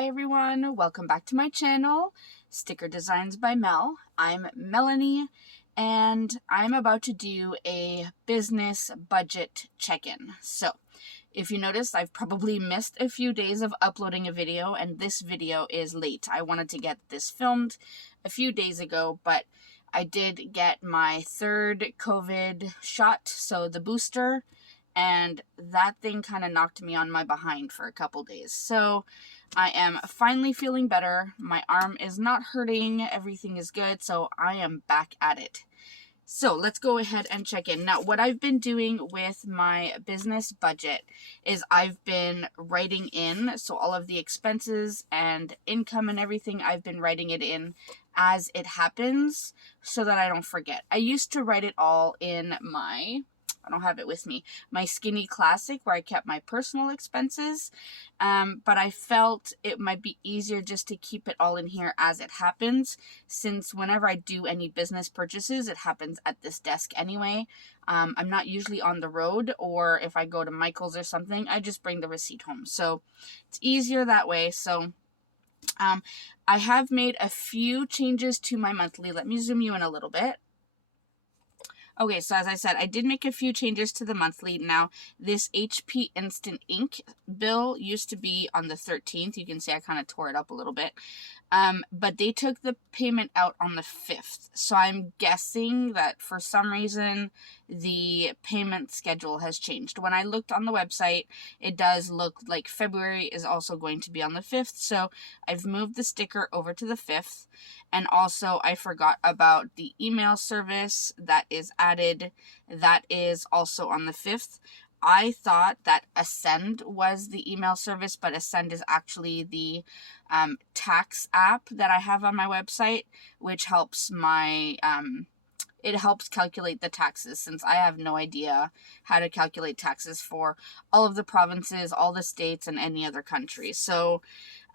Hi everyone, welcome back to my channel, Sticker Designs by Mel. I'm Melanie and I'm about to do a business budget check-in. So, if you notice, I've probably missed a few days of uploading a video and this video is late. I wanted to get this filmed a few days ago, but I did get my third COVID shot, so the booster, and that thing kind of knocked me on my behind for a couple days. So I am finally feeling better. My arm is not hurting. Everything is good. So I am back at it. So let's go ahead and check in. Now, what I've been doing with my business budget is I've been writing in, so all of the expenses and income and everything, I've been writing it in as it happens so that I don't forget. I used to write it all in my, I don't have it with me, my Skinny Classic where I kept my personal expenses, but I felt it might be easier just to keep it all in here as it happens, since whenever I do any business purchases, it happens at this desk anyway. I'm not usually on the road, or if I go to Michael's or something, I just bring the receipt home. So it's easier that way. So I have made a few changes to my monthly. Let me zoom you in a little bit. Okay, so as I said, I did make a few changes to the monthly. Now, this HP Instant Ink bill used to be on the 13th. You can see I kind of tore it up a little bit. But they took the payment out on the 5th. So I'm guessing that for some reason, the payment schedule has changed. When I looked on the website, it does look like February is also going to be on the 5th. So I've moved the sticker over to the 5th. And also, I forgot about the email service that is added. That is also on the 5th. I thought that Ascend was the email service, but Ascend is actually the tax app that I have on my website, which helps my, it helps calculate the taxes, since I have no idea how to calculate taxes for all of the provinces, all the states, and any other country. So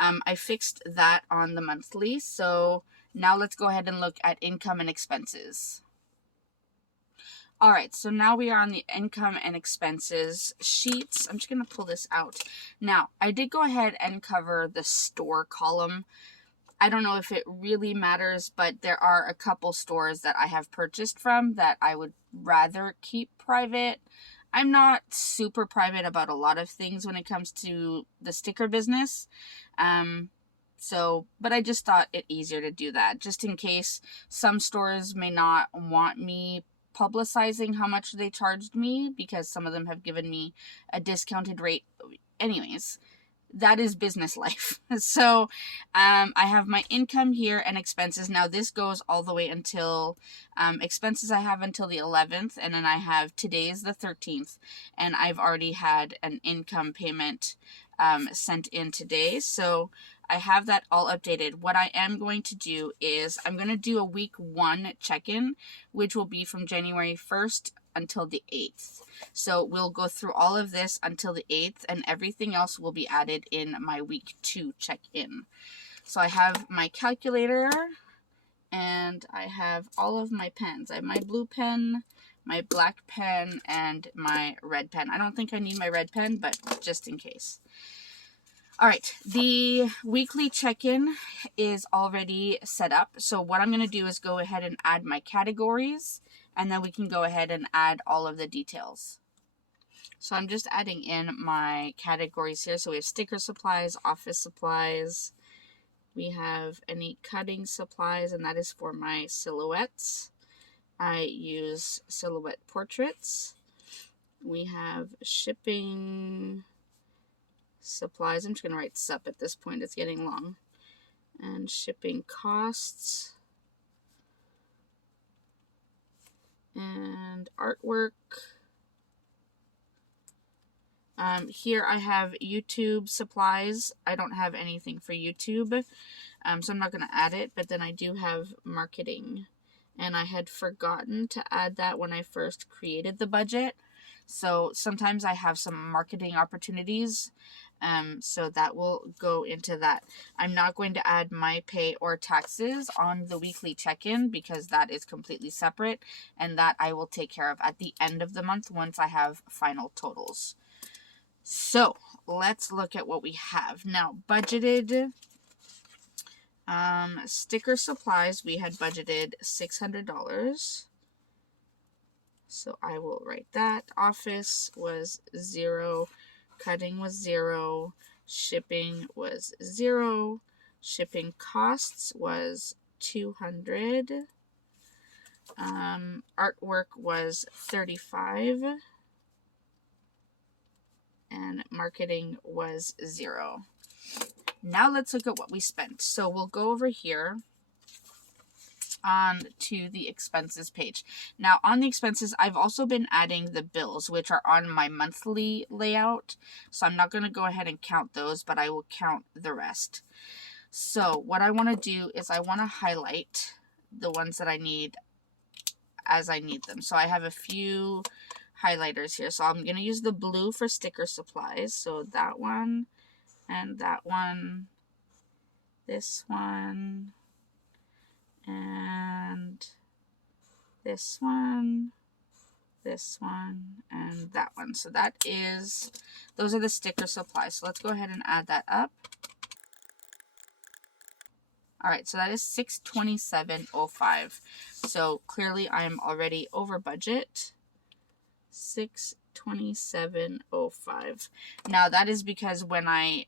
I fixed that on the monthly. So now let's go ahead and look at income and expenses. All right, so now we are on the income and expenses sheets. I'm just going to pull this out. Now, I did go ahead and cover the store column. I don't know if it really matters, but there are a couple stores that I have purchased from that I would rather keep private. I'm not super private about a lot of things when it comes to the sticker business. But I just thought it easier to do that, just in case some stores may not want me publicizing how much they charged me, because some of them have given me a discounted rate. Anyways, that is business life. So I have my income here and expenses. Now this goes all the way until expenses I have until the 11th, and then I have today's the 13th, and I've already had an income payment sent in today. So I have that all updated. What I am going to do is I'm going to do a week 1 check-in, which will be from January 1st until the 8th. So we'll go through all of this until the 8th, and everything else will be added in my week 2 check-in. So I have my calculator, and I have all of my pens. I have my blue pen, my black pen, and my red pen. I don't think I need my red pen, but just in case. All right, the weekly check-in is already set up. So what I'm going to do is go ahead and add my categories, and then we can go ahead and add all of the details. So I'm just adding in my categories here. So we have sticker supplies, office supplies. We have any cutting supplies, and that is for my silhouettes. I use silhouette portraits. We have shipping supplies. I'm just going to write sup at this point. It's getting long. And shipping costs. And artwork. Here I have YouTube supplies. I don't have anything for YouTube, so I'm not going to add it, but then I do have marketing. And I had forgotten to add that when I first created the budget. So sometimes I have some marketing opportunities, so that will go into that. I'm not going to add my pay or taxes on the weekly check-in because that is completely separate, and that I will take care of at the end of the month once I have final totals. So let's look at what we have. Now, budgeted sticker supplies, we had budgeted $600. So I will write that. Office was 0. Cutting was 0. Shipping was 0. Shipping costs was $200. Artwork was $35. And marketing was 0. Now let's look at what we spent. So we'll go over here on to the expenses page. Now on the expenses, I've also been adding the bills, which are on my monthly layout. So I'm not going to go ahead and count those, but I will count the rest. So what I want to do is I want to highlight the ones that I need as I need them. So I have a few highlighters here. So I'm going to use the blue for sticker supplies. So that one and that one, this one, and this one, and that one. So that is, those are the sticker supplies. So let's go ahead and add that up. All right, so that is $627.05. So clearly I'm already over budget. $627.05. Now that is because when I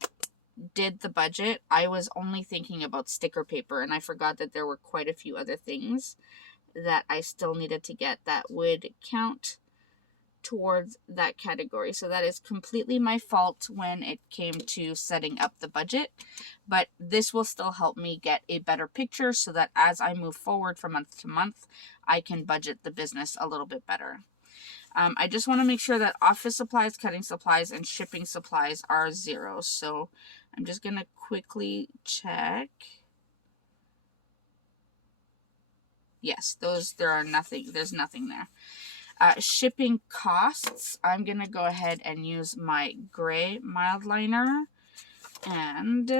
did the budget, I was only thinking about sticker paper, and I forgot that there were quite a few other things that I still needed to get that would count towards that category. So that is completely my fault when it came to setting up the budget, but this will still help me get a better picture so that as I move forward from month to month, I can budget the business a little bit better. I just want to make sure that office supplies, cutting supplies, and shipping supplies are 0. So I'm just going to quickly check. Yes, there's nothing there. Shipping costs, I'm going to go ahead and use my gray mild liner. And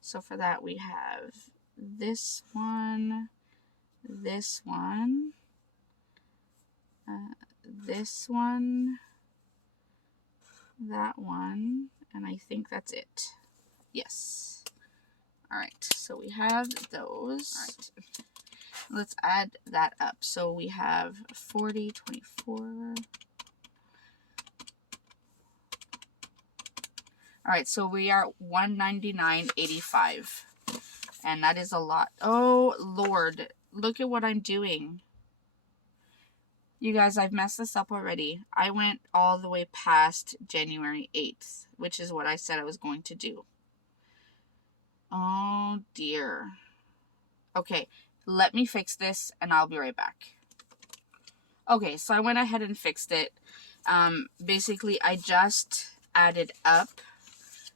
so for that we have this one, this one, this one, that one, and I think that's it. Yes. All right, so we have those. All right. Let's add that up. So we have 40, 24. All right, so we are $199.85. And that is a lot. Oh, Lord. Look at what I'm doing. You guys, I've messed this up already. I went all the way past January 8th, which is what I said I was going to do. Oh, dear. Okay, let me fix this, and I'll be right back. Okay, so I went ahead and fixed it. Basically, I just added up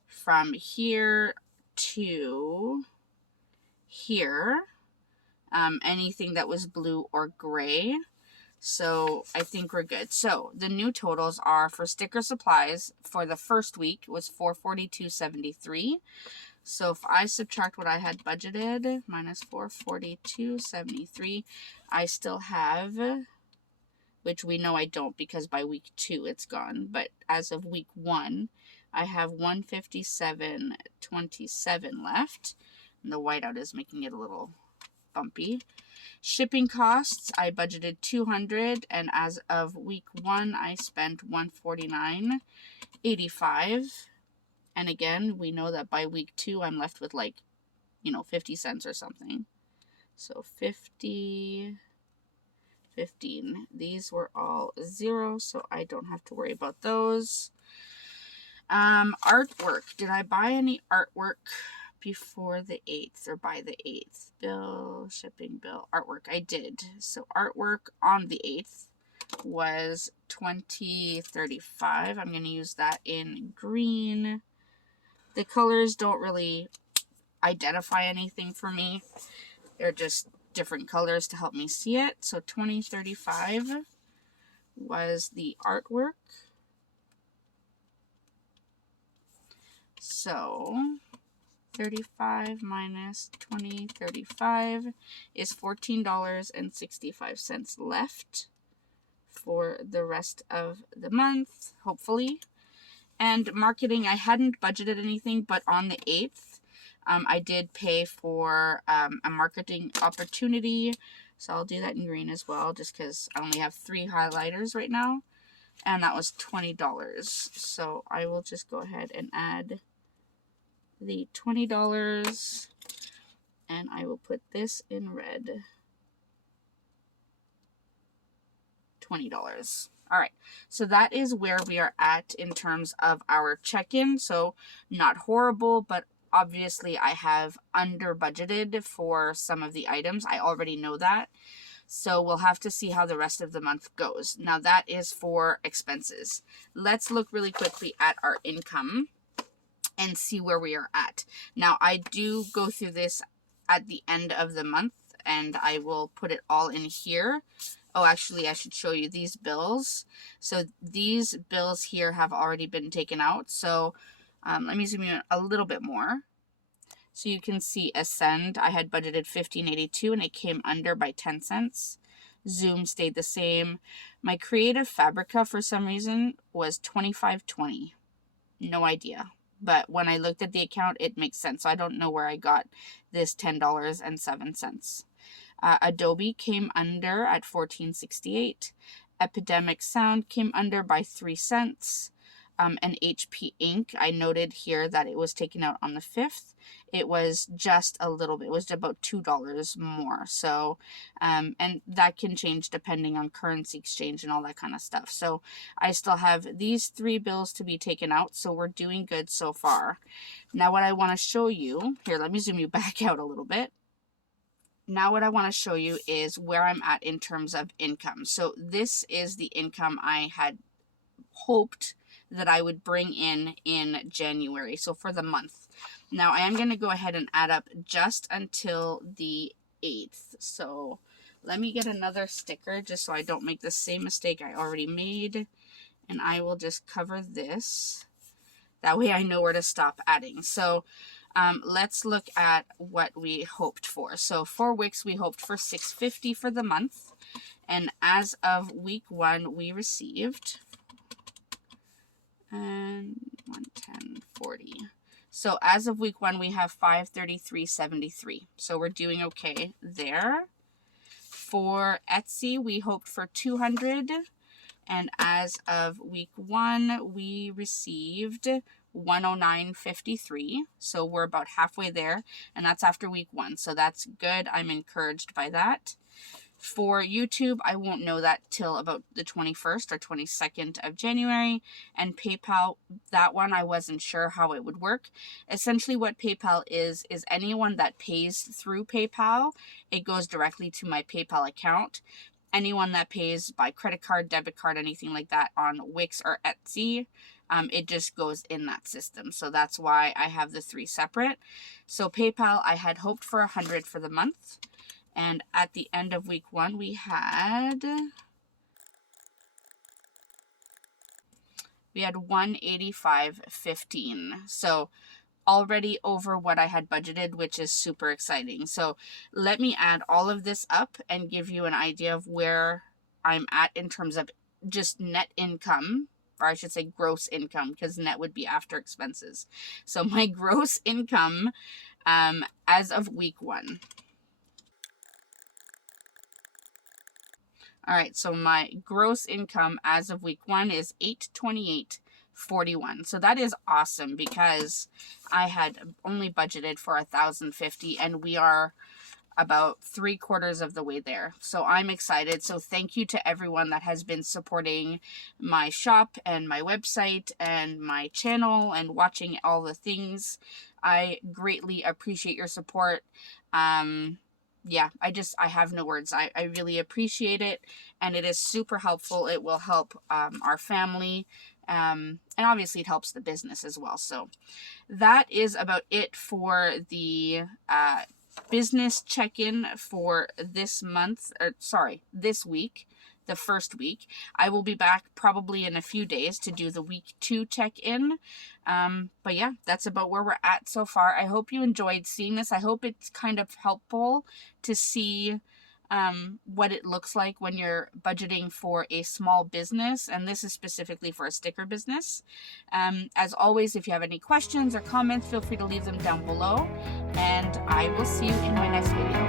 from here to here. Anything that was blue or gray. So I think we're good. So the new totals are for sticker supplies for the first week was $442.73. So if I subtract what I had budgeted minus $442.73, I still have, which we know I don't because by week 2 it's gone. But as of week 1, I have $157.27 left. And the whiteout is making it a little bumpy. Shipping costs, I budgeted $200, and as of week 1, I spent $149.85. And again, we know that by week 2, I'm left with 50 cents or something. So 50, 15. These were all 0, so I don't have to worry about those. Artwork. Did I buy any artwork before the 8th or by the 8th? Bill, shipping bill, artwork. I did. So artwork on the 8th was $20.35. I'm going to use that in green. The colors don't really identify anything for me. They're just different colors to help me see it. So $20.35 was the artwork. So 35 minus 20.35 is $14.65 left for the rest of the month, hopefully. And marketing, I hadn't budgeted anything, but on the 8th, I did pay for a marketing opportunity. So I'll do that in green as well, just because I only have 3 highlighters right now. And that was $20. So I will just go ahead and add the $20. And I will put this in red. $20. All right, so that is where we are at in terms of our check-in. So not horrible, but obviously I have under budgeted for some of the items. I already know that. So we'll have to see how the rest of the month goes. Now that is for expenses. Let's look really quickly at our income and see where we are at. Now I do go through this at the end of the month, and I will put it all in here. Oh, actually, I should show you these bills. So these bills here have already been taken out. So let me zoom in a little bit more. So you can see Ascend, I had budgeted $15.82 and it came under by 10 cents. Zoom stayed the same. My Creative Fabrica, for some reason, was $25.20. No idea. But when I looked at the account, it makes sense. So I don't know where I got this $10.07. Adobe came under at $14.68. Epidemic Sound came under by 3 cents. And HP Ink, I noted here that it was taken out on the 5th. It was just a little bit. It was about $2 more. So, and that can change depending on currency exchange and all that kind of stuff. So I still have these 3 bills to be taken out. So we're doing good so far. Now what I want to show you, here, let me zoom you back out a little bit. Now what I want to show you is where I'm at in terms of income. So this is the income I had hoped that I would bring in January. So for the month. Now I am going to go ahead and add up just until the 8th. So let me get another sticker just so I don't make the same mistake I already made. And I will just cover this. That way I know where to stop adding. So let's look at what we hoped for. So for Wix, we hoped for $6.50 for the month. And as of week 1, we received $110.40. So as of week 1, we have $533.73. So we're doing okay there. For Etsy, we hoped for $200. And as of week 1, we received $109.53. So we're about halfway there. And that's after week 1. So that's good. I'm encouraged by that. For YouTube, I won't know that till about the 21st or 22nd of January. And PayPal, that one, I wasn't sure how it would work. Essentially what PayPal is anyone that pays through PayPal, it goes directly to my PayPal account. Anyone that pays by credit card, debit card, anything like that on Wix or Etsy, it just goes in that system. So that's why I have the 3 separate. So PayPal, I had hoped for $100 for the month. And at the end of week 1, we had $185.15. So already over what I had budgeted, which is super exciting. So let me add all of this up and give you an idea of where I'm at in terms of just net income, or I should say gross income, because net would be after expenses. So my gross income as of week 1. All right, so my gross income as of week 1 is $828.41. So that is awesome because I had only budgeted for $1,050 and we are about 3/4 of the way there. So I'm excited. So thank you to everyone that has been supporting my shop and my website and my channel and watching all the things. I greatly appreciate your support. Yeah, I have no words. I really appreciate it, and it is super helpful. It will help our family, and obviously it helps the business as well. So that is about it for the business check-in for this month, or sorry, this week, the first week. I will be back probably in a few days to do the week 2 check-in. But yeah, that's about where we're at so far. I hope you enjoyed seeing this. I hope it's kind of helpful to see what it looks like when you're budgeting for a small business, and this is specifically for a sticker business. As always, if you have any questions or comments, feel free to leave them down below, and I will see you in my next video.